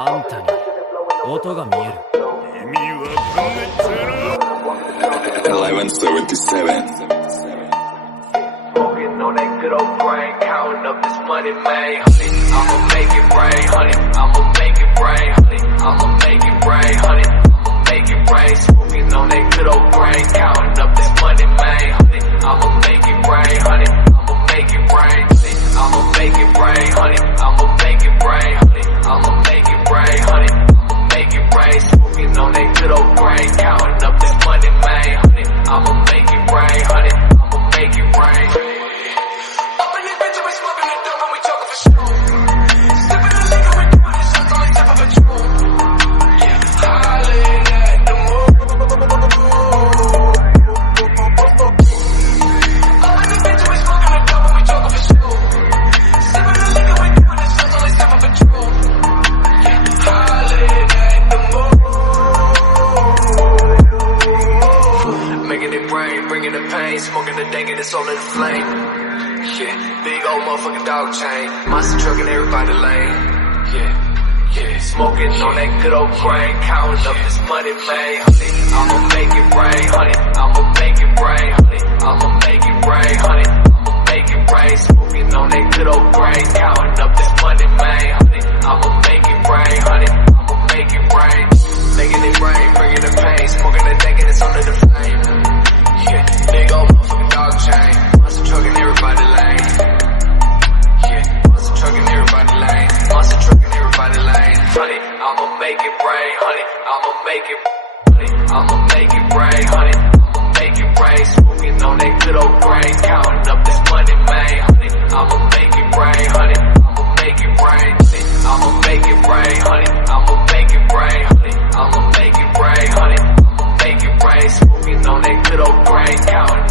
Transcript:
あんたに音が見える。意味わかんないっつうの。1177 Smoking on that good old brain, counting up this money, man. Honey, I'ma make it rain, honey. I'ma make it rain, honey. I'ma make it rain, honey. I'ma make it rain. Smoking on that good old brain, counting up this money, man. Honey, I'ma make it rain, honey. I'ma make it rain, honey. I'ma make it rain, honey. I'ma make it rain, honey. I'ma make it rain, honey. I'ma make it rain. Smoking on that good old brain, counting up this money, man. Honey, I'ma make it rain, honey. I'ma make it rain. Smoking the dank and it's all in the flame. Yeah, big old motherfucking dog chain. Monster truck and everybody lane. Yeah, smoking on that good old brain. Counting up this money, man. Honey, I'ma make it rain, honey. I'ma make it rain, honey. I'ma make it rain, honey. I'ma make it rain. Smoking on that good old brain. Counting up this money, man. Honey, I'ma make it rain, honey. I'ma make it rain. Making it rain, bringing the pain. Smoking the dank and it's under the flame. Yeah, big old motherfucking dog chain. Monster truck and everybody lane. Yeah, monster truck and everybody lane. Monster truck and everybody lane. Honey, I'ma make it rain, honey. I'ma make it, honey. I'ma make it rain, honey. I'ma make it rain. Smoking on that good old brain, counting up this money, man. Honey, I'ma make it rain, honey. I'ma make it rain, honey. I'ma make it rain, honey. I'ma make it rain, honey. I'ma make it rain, honey. I'ma make it rain. Smoking on that good old brain, counting